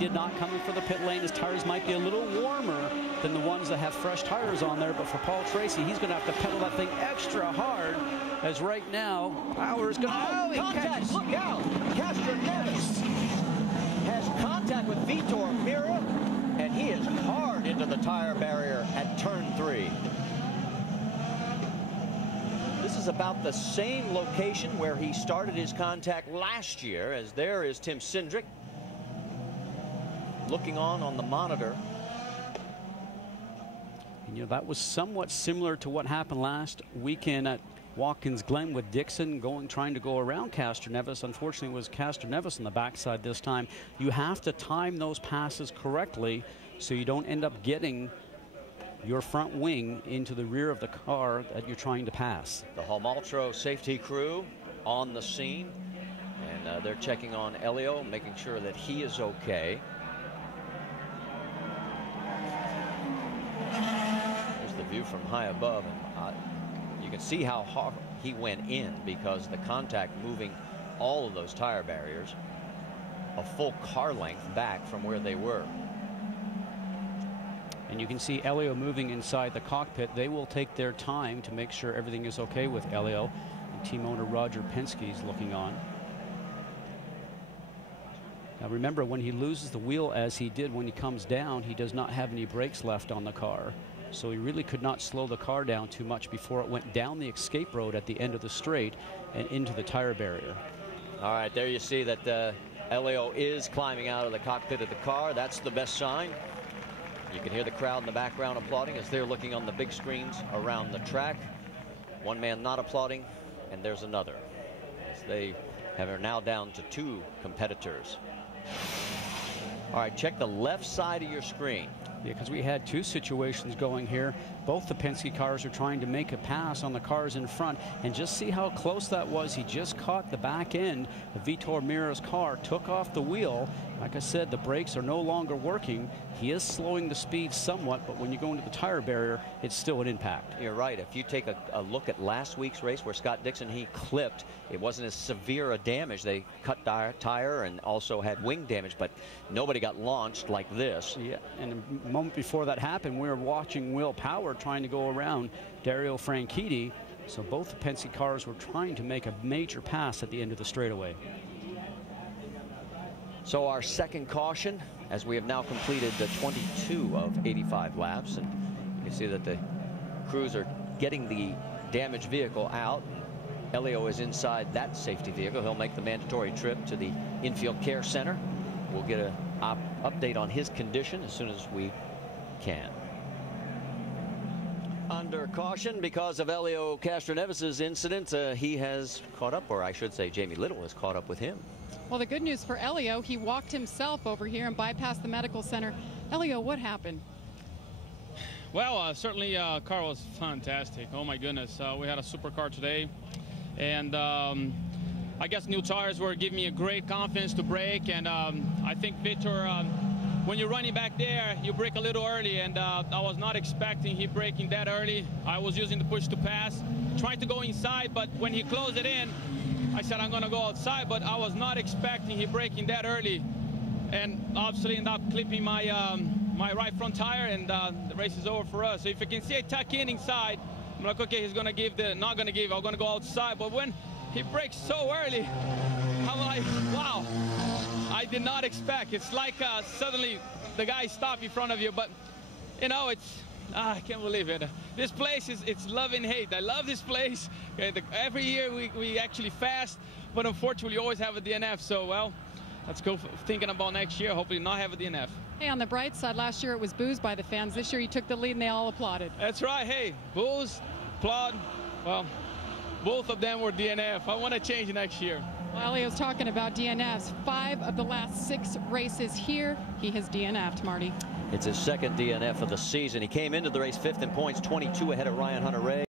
did not come in for the pit lane. His tires might be a little warmer than the ones that have fresh tires on there, but for Paul Tracy, he's going to have to pedal that thing extra hard, as right now, power is going to... Contact! Look out! Castro Neves has contact with Victor Meira, and he is hard into the tire barrier at turn 3. This is about the same location where he started his contact last year, as there is Tim Cindric looking on the monitor. And, you know, that was somewhat similar to what happened last weekend at Watkins Glen with Dixon trying to go around Castro Neves. Unfortunately, it was Castro Neves on the backside this time. You have to time those passes correctly so you don't end up getting your front wing into the rear of the car that you're trying to pass. The Halmaltro safety crew on the scene, and they're checking on Helio, making sure that he is okay. There's the view from high above, and you can see how hard he went in because the contact moving all of those tire barriers a full car length back from where they were. And you can see Helio moving inside the cockpit. They will take their time to make sure everything is okay with Helio. And team owner Roger Penske is looking on. Now remember, when he loses the wheel, as he did when he comes down, he does not have any brakes left on the car. So he really could not slow the car down too much before it went down the escape road at the end of the straight and into the tire barrier. All right, there you see that Helio is climbing out of the cockpit of the car. That's the best sign. You can hear the crowd in the background applauding as they're looking on the big screens around the track. One man not applauding, and there's another, as they are now down to 2 competitors. All right, check the left side of your screen. Yeah, because we had 2 situations going here. Both the Penske cars are trying to make a pass on the cars in front, and just see how close that was. He just caught the back end of Victor Meira's car, took off the wheel. Like I said, the brakes are no longer working. He is slowing the speed somewhat, but when you go into the tire barrier, it's still an impact. You're right. If you take a look at last week's race where Scott Dixon, he clipped, it wasn't as severe a damage. They cut tire and also had wing damage, but nobody got launched like this. Yeah, and a moment before that happened, we were watching Will Power trying to go around Dario Franchitti. So both the Penske cars were trying to make a major pass at the end of the straightaway. So our second caution, as we have now completed the 22 of 85 laps, and you can see that the crews are getting the damaged vehicle out. Helio is inside that safety vehicle. He'll make the mandatory trip to the infield care center. We'll get an update on his condition as soon as we can. Under caution because of Helio Castro Neves' incident, he has caught up, or I should say Jamie Little has caught up with him. Well, the good news for Helio, he walked himself over here and bypassed the medical center. Helio, what happened? Well, certainly car was fantastic. Oh my goodness, we had a super car today, and I guess new tires were giving me a great confidence to brake, and I think Victor, when you're running back there, you brake a little early, and I was not expecting he braking that early. I was using the push to pass, trying to go inside, but when he closed it in, I said I'm going to go outside, but I was not expecting he braking that early, and obviously ended up clipping my my right front tire, and the race is over for us. So if you can see it tuck in inside, I'm like, okay, he's going to give not going to give, I'm going to go outside. But when he brakes so early, I'm like, wow, I did not expect. It's like suddenly the guy stopped in front of you, but you know, it's I can't believe it. This place it's love and hate. I love this place. Every year we actually fast, but unfortunately we always have a DNF. So, well, let's go thinking about next year, hopefully not have a DNF. Hey, on the bright side, last year it was booze by the fans. This year you took the lead and they all applauded. That's right. Hey, booze, applaud. Well, both of them were DNF. I want to change next year. Well, Helio's talking about DNFs. 5 of the last 6 races here, he has DNF'd, Marty. It's his second DNF of the season. He came into the race 5th in points, 22 ahead of Ryan Hunter-Reay.